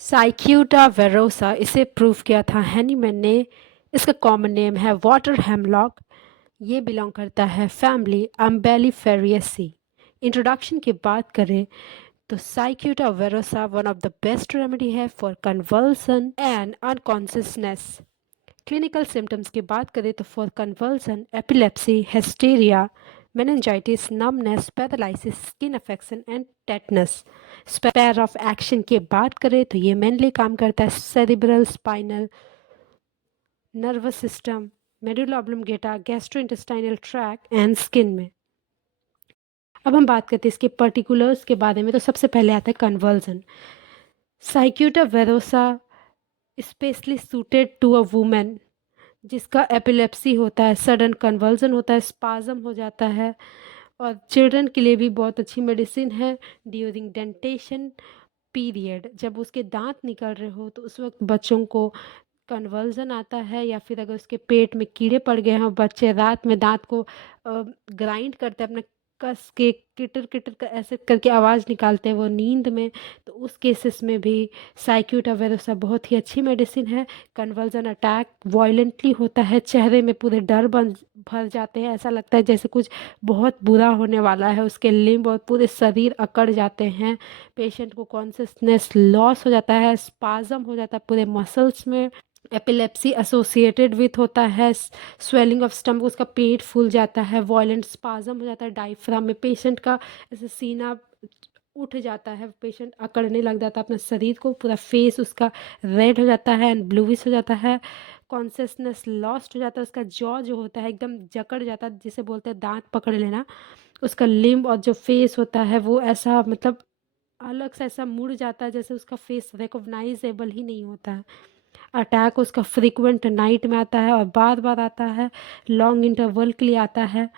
साइक्यूटा वेरोसा इसे प्रूव किया था हैनीमैन ने। इसका कॉमन नेम है वाटर हेमलॉक। ये बिलोंग करता है फैमिली अम्बेलिफेरिएसी। इंट्रोडक्शन की बात करें तो cicuta virosa one of the best remedy है for convulsion and unconsciousness. Clinical symptoms की बात करें तो for convulsion, epilepsy, hysteria, meningitis, numbness, paralysis, skin affection and tetanus. Sphere of action की बात करें तो ये मेनली काम करता है cerebral, spinal, nervous system, medulla oblongata, gastrointestinal tract and skin में। अब हम बात करते हैं इसके पर्टिकुलर्स के बारे में। तो सबसे पहले आता है conversion. Cicuta virosa specially suited to a women जिसका एपिलेप्सी होता है, सडन कन्वर्जन होता है, स्पाज्म हो जाता है। और चिल्ड्रन के लिए भी बहुत अच्छी मेडिसिन है ड्यूरिंग डेंटेशन पीरियड। जब उसके दांत निकल रहे हो तो उस वक्त बच्चों को कन्वर्जन आता है, या फिर अगर उसके पेट में कीड़े पड़ गए हैं, बच्चे रात में दांत को ग्राइंड करते हैं अपने कस के, किटर किटर कर ऐसे करके आवाज़ निकालते हैं वो नींद में। तो उस केसेस में भी साइक्यूटा वेरोसा बहुत ही अच्छी मेडिसिन है। कन्वर्जन अटैक वायलेंटली होता है, चेहरे में पूरे डर बन भर जाते हैं, ऐसा लगता है जैसे कुछ बहुत बुरा होने वाला है, उसके लिम्ब और पूरे शरीर अकड़ जाते हैं। पेशेंट को कॉन्शियसनेस लॉस हो जाता है, स्पाज्म हो जाता है पूरे मसल्स में। एपिलेप्सी एसोसिएटेड विथ होता है स्वेलिंग ऑफ स्टमक, उसका पेट फूल जाता है, वॉयलेंट स्पाज्म हो जाता है डायफ्राम में, पेशेंट का ऐसे सीना उठ जाता है, पेशेंट अकड़ने लग जाता है अपना शरीर को, पूरा फेस उसका रेड हो जाता है एंड ब्लूइश हो जाता है। कॉन्शियसनेस लॉस्ट हो जाता है, उसका जॉ जो होता है एकदम जकड़ जाता है, जिसे बोलते हैं दांत पकड़ लेना। उसका लिम्ब और जो फेस होता है वो ऐसा मतलब अलग से ऐसा मुड़ जाता है जैसे उसका फेस रिकॉग्नाइजेबल ही नहीं होता है। अटैक उसका फ्रीक्वेंट नाइट में आता है और बार बार आता है, लॉन्ग इंटरवल के लिए आता है।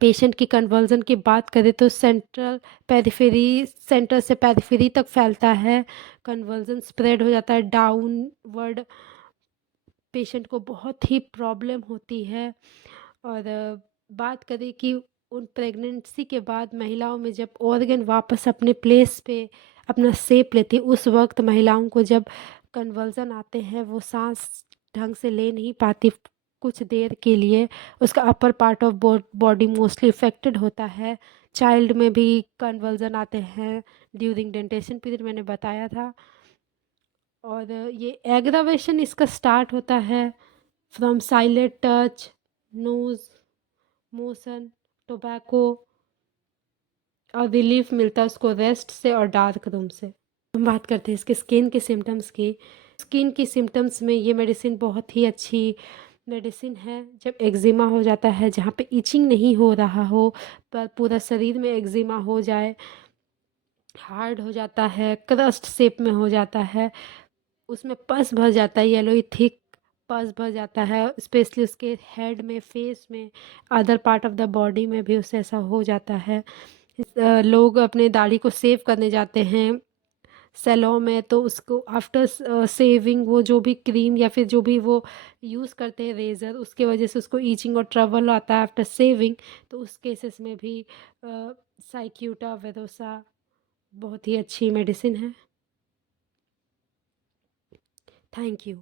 पेशेंट की कन्वर्जन की बात करें तो सेंट्रल पेरिफेरी, सेंटर से पेरिफेरी तक फैलता है। कन्वर्जन स्प्रेड हो जाता है डाउनवर्ड, पेशेंट को बहुत ही प्रॉब्लम होती है। और बात करें कि उन प्रेगनेंसी के बाद महिलाओं में जब ऑर्गन वापस अपने प्लेस पे अपना शेप लेती है, उस वक्त महिलाओं को जब कन्वर्जन आते हैं वो सांस ढंग से ले नहीं पाती कुछ देर के लिए, उसका upper part of body mostly affected होता है। चाइल्ड में भी कन्वर्जन आते हैं ड्यूरिंग डेंटेशन पीरियड, मैंने बताया था। और ये एग्रावेशन इसका स्टार्ट होता है from silent touch, nose, motion, tobacco, और रिलीफ मिलता है उसको रेस्ट से और डार्क रूम से। हम बात करते हैं इसके स्किन के सिम्टम्स की। स्किन की सिम्टम्स में ये मेडिसिन बहुत ही अच्छी मेडिसिन है। जब एक्जिमा हो जाता है, जहाँ पे इचिंग नहीं हो रहा हो पर पूरा शरीर में एक्जिमा हो जाए, हार्ड हो जाता है, क्रस्ट शेप में हो जाता है, उसमें पस भर जाता है, येलोई थिक पस भर जाता है, स्पेशली उसके हेड में, फेस में, other part of the body में भी उससे ऐसा हो जाता है। लोग अपने दाढ़ी को सेव करने जाते हैं सैलून में, तो उसको आफ्टर सेविंग वो जो भी क्रीम या फिर जो भी वो यूज़ करते हैं रेज़र, उसके वजह से उसको ईचिंग और ट्रबल आता है आफ्टर सेविंग। तो उस केसेस में भी साइक्यूटा वेरोसा बहुत ही अच्छी मेडिसिन है। Thank you.